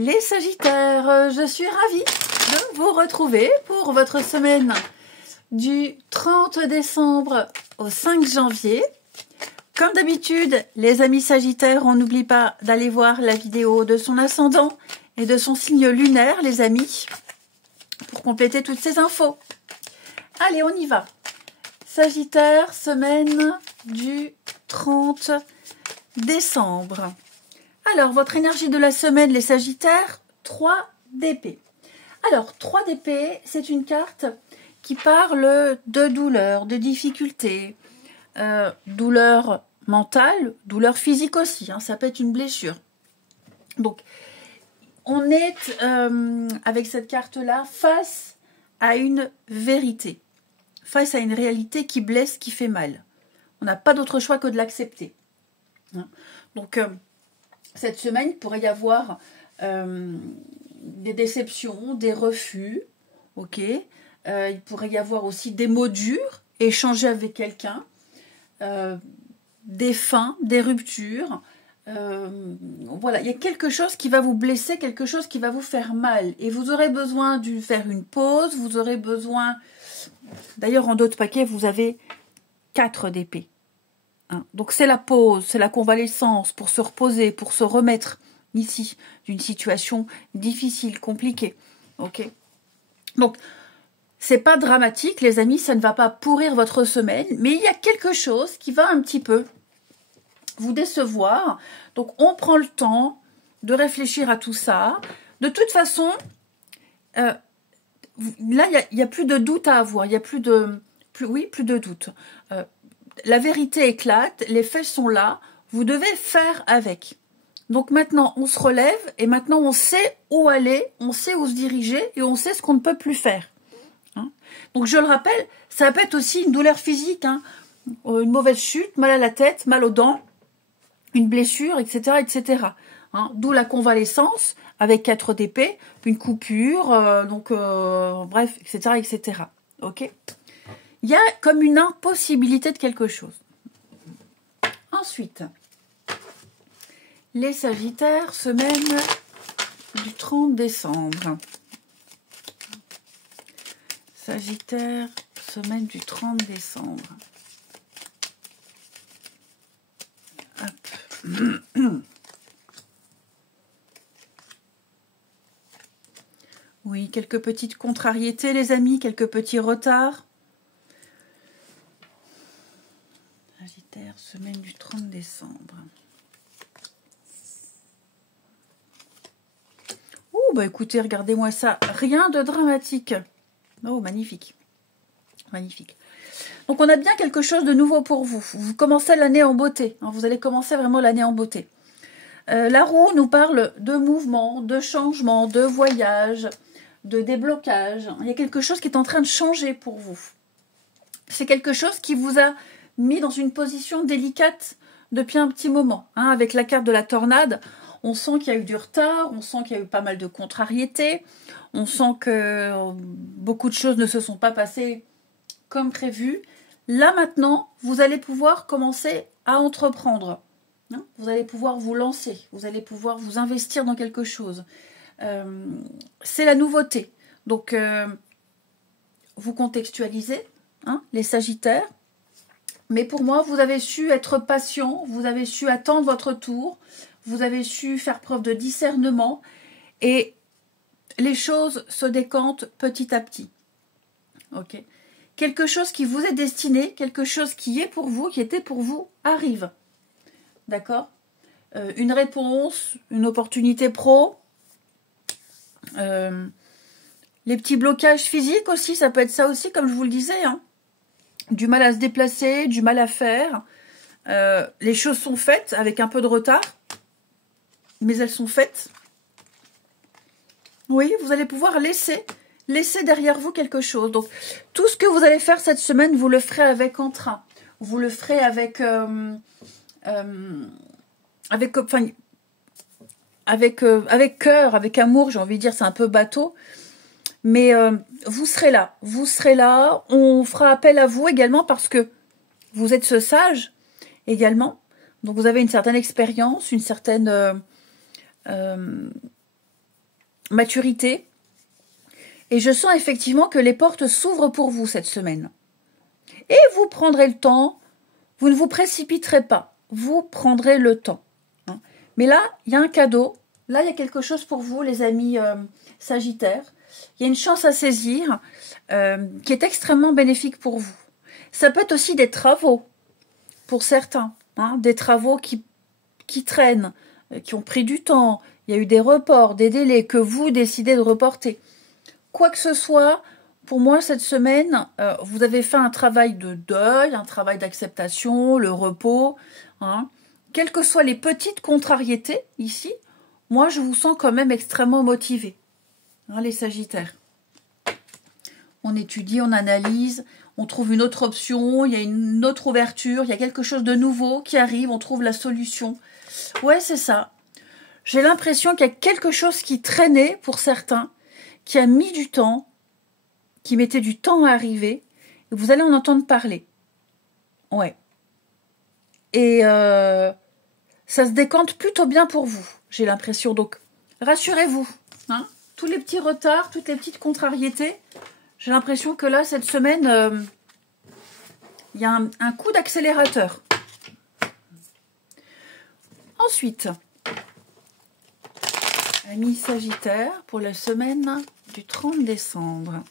Les Sagittaires, je suis ravie de vous retrouver pour votre semaine du 30 décembre au 5 janvier. Comme d'habitude, les amis Sagittaires, on n'oublie pas d'aller voir la vidéo de son ascendant et de son signe lunaire, les amis, pour compléter toutes ces infos. Allez, on y va. Sagittaire, semaine du 30 décembre. Alors, votre énergie de la semaine, les Sagittaires, 3 d'épée. Alors, 3 d'épée, c'est une carte qui parle de douleur, de difficulté, douleur mentale, douleur physique aussi, hein, ça peut être une blessure. Donc, on est, avec cette carte-là, face à une vérité, face à une réalité qui blesse, qui fait mal. On n'a pas d'autre choix que de l'accepter. Hein. Donc, cette semaine, il pourrait y avoir des déceptions, des refus, ok. Il pourrait y avoir aussi des mots durs, échanger avec quelqu'un, des fins, des ruptures. Voilà, il y a quelque chose qui va vous blesser, quelque chose qui va vous faire mal. Et vous aurez besoin de faire une pause, vous aurez besoin... D'ailleurs, en d'autres paquets, vous avez 4 d'épée. Hein. Donc c'est la pause, c'est la convalescence pour se reposer, pour se remettre ici d'une situation difficile, compliquée. Ok. Donc c'est pas dramatique, les amis, ça ne va pas pourrir votre semaine, mais il y a quelque chose qui va un petit peu vous décevoir. Donc on prend le temps de réfléchir à tout ça. De toute façon, là il y a plus de doute à avoir, il y a plus de doute. La vérité éclate, les faits sont là, vous devez faire avec. Donc maintenant, on se relève et maintenant, on sait où aller, on sait où se diriger et on sait ce qu'on ne peut plus faire. Hein. Donc je le rappelle, ça peut être aussi une douleur physique, hein, une mauvaise chute, mal à la tête, mal aux dents, une blessure, etc. etc. Hein. D'où la convalescence avec 4 d'épée, une coupure, bref, etc. etc. Ok. Il y a comme une impossibilité de quelque chose. Ensuite, les Sagittaires, semaine du 30 décembre. Sagittaire, semaine du 30 décembre. Hop. Oui, quelques petites contrariétés, les amis, quelques petits retards. Sagittaire, semaine du 30 décembre. Ouh, bah écoutez, regardez-moi ça. Rien de dramatique. Oh, magnifique. Magnifique. Donc, on a bien quelque chose de nouveau pour vous. Vous commencez l'année en beauté. Hein, vous allez commencer vraiment l'année en beauté. La roue nous parle de mouvement, de changement, de voyage, de déblocage. Il y a quelque chose qui est en train de changer pour vous. C'est quelque chose qui vous a mis dans une position délicate depuis un petit moment. Hein, avec la carte de la tornade, on sent qu'il y a eu du retard, on sent qu'il y a eu pas mal de contrariétés, on sent que beaucoup de choses ne se sont pas passées comme prévu. Là maintenant, vous allez pouvoir commencer à entreprendre. Hein, vous allez pouvoir vous lancer, vous allez pouvoir vous investir dans quelque chose. C'est la nouveauté. Donc, vous contextualisez, hein, les Sagittaires. Mais pour moi, vous avez su être patient, vous avez su attendre votre tour, vous avez su faire preuve de discernement et les choses se décantent petit à petit. Ok. Quelque chose qui vous est destiné, quelque chose qui est pour vous, qui était pour vous, arrive. D'accord. Une réponse, une opportunité pro. Les petits blocages physiques aussi, ça peut être ça aussi, comme je vous le disais, hein. Du mal à se déplacer, du mal à faire. Les choses sont faites avec un peu de retard, mais elles sont faites. Oui, vous allez pouvoir laisser derrière vous quelque chose. Donc, tout ce que vous allez faire cette semaine, vous le ferez avec entrain. Vous le ferez avec cœur, avec amour, j'ai envie de dire, c'est un peu bateau. Mais vous serez là, on fera appel à vous également parce que vous êtes ce sage également. Donc vous avez une certaine expérience, une certaine maturité. Et je sens effectivement que les portes s'ouvrent pour vous cette semaine. Et vous prendrez le temps, vous ne vous précipiterez pas, vous prendrez le temps. Hein. Mais là, il y a un cadeau, là, il y a quelque chose pour vous, les amis Sagittaires. Il y a une chance à saisir qui est extrêmement bénéfique pour vous. Ça peut être aussi des travaux, pour certains, hein, des travaux qui traînent, qui ont pris du temps, il y a eu des reports, des délais que vous décidez de reporter. Quoi que ce soit, pour moi, cette semaine, vous avez fait un travail de deuil, un travail d'acceptation, le repos. Hein. Quelles que soient les petites contrariétés ici, moi, je vous sens quand même extrêmement motivés, hein, les Sagittaires. On étudie, on analyse, on trouve une autre option, il y a une autre ouverture, il y a quelque chose de nouveau qui arrive, on trouve la solution. Ouais, c'est ça. J'ai l'impression qu'il y a quelque chose qui traînait pour certains, qui a mis du temps, qui mettait du temps à arriver, et vous allez en entendre parler. Ouais. Et ça se décante plutôt bien pour vous, j'ai l'impression. Donc, rassurez-vous, hein, tous les petits retards, toutes les petites contrariétés, j'ai l'impression que là, cette semaine, il y a un coup d'accélérateur. Ensuite, amis Sagittaire, pour la semaine du 30 décembre.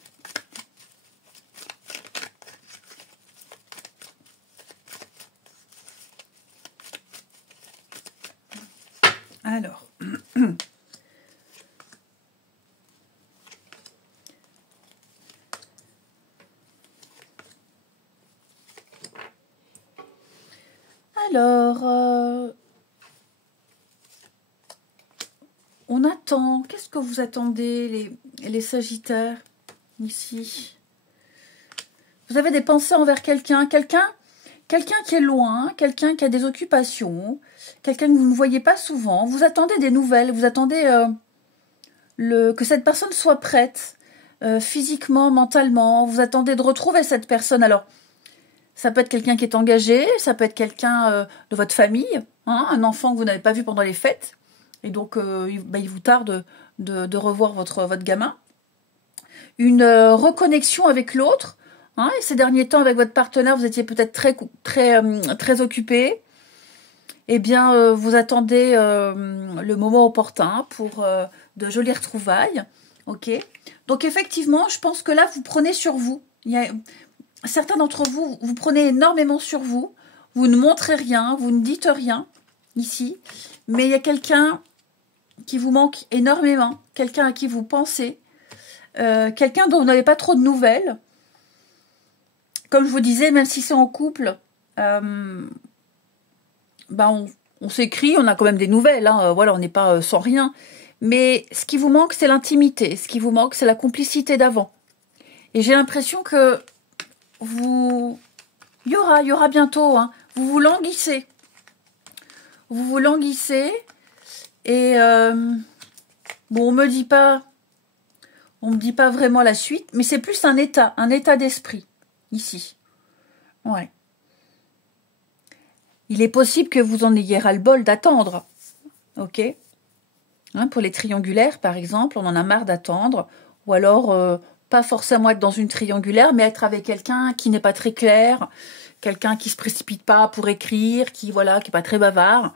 Alors, on attend. Qu'est-ce que vous attendez, les Sagittaires, ici? Vous avez des pensées envers quelqu'un qui est loin, quelqu'un qui a des occupations, quelqu'un que vous ne voyez pas souvent. Vous attendez des nouvelles, vous attendez que cette personne soit prête, physiquement, mentalement. Vous attendez de retrouver cette personne. Alors, ça peut être quelqu'un qui est engagé, ça peut être quelqu'un de votre famille, hein, un enfant que vous n'avez pas vu pendant les fêtes. Et donc, il vous tarde de revoir votre gamin. Une reconnexion avec l'autre. Hein, et ces derniers temps, avec votre partenaire, vous étiez peut-être très occupé. Eh bien, vous attendez le moment opportun pour de jolies retrouvailles. Ok. Donc, effectivement, je pense que là, vous prenez sur vous. Certains d'entre vous, vous prenez énormément sur vous. Vous ne montrez rien, vous ne dites rien ici. Mais il y a quelqu'un qui vous manque énormément, quelqu'un à qui vous pensez, quelqu'un dont vous n'avez pas trop de nouvelles. Comme je vous disais, même si c'est en couple, on s'écrit, on a quand même des nouvelles, hein, voilà, on n'est pas sans rien. Mais ce qui vous manque, c'est l'intimité. Ce qui vous manque, c'est la complicité d'avant. Et j'ai l'impression que il y aura bientôt, hein, vous vous languissez. Vous vous languissez. Et on me dit pas vraiment la suite, mais c'est plus un état d'esprit ici. Ouais. Il est possible que vous en ayez ras-le-bol d'attendre, ok. Hein, pour les triangulaires, par exemple, on en a marre d'attendre, ou alors pas forcément être dans une triangulaire, mais être avec quelqu'un qui n'est pas très clair, quelqu'un qui se précipite pas pour écrire, qui est pas très bavard.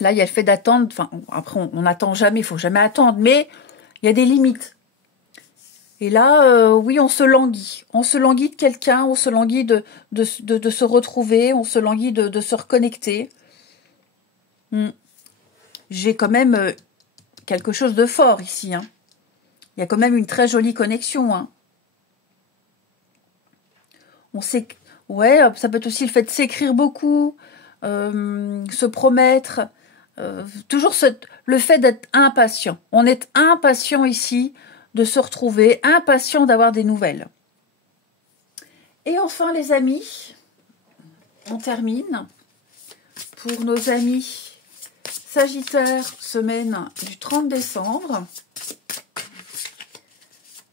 Là, il y a le fait d'attendre. Enfin, après, on n'attend jamais, il faut jamais attendre, mais il y a des limites. Et là, oui, on se languit. On se languit de quelqu'un, on se languit de se retrouver, on se languit de se reconnecter. J'ai quand même quelque chose de fort ici. Hein. Il y a quand même une très jolie connexion. Hein. On sait, ouais, ça peut être aussi le fait de s'écrire beaucoup, se promettre. Toujours le fait d'être impatient. On est impatient ici de se retrouver, impatient d'avoir des nouvelles. Et enfin, les amis, on termine pour nos amis Sagittaire, semaine du 30 décembre.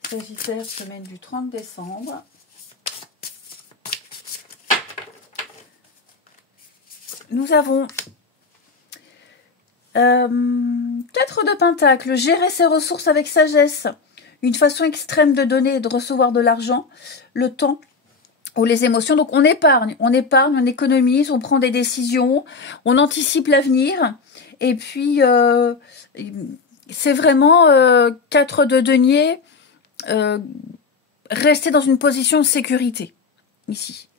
Sagittaire, semaine du 30 décembre. Nous avons 4 de Pentacle, gérer ses ressources avec sagesse. Une façon extrême de donner et de recevoir de l'argent, le temps ou les émotions. Donc on épargne, on économise, on prend des décisions, on anticipe l'avenir. Et puis c'est vraiment 4 de denier, rester dans une position de sécurité ici.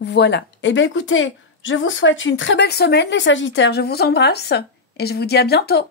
Voilà. Eh bien écoutez, je vous souhaite une très belle semaine les Sagittaires. Je vous embrasse et je vous dis à bientôt.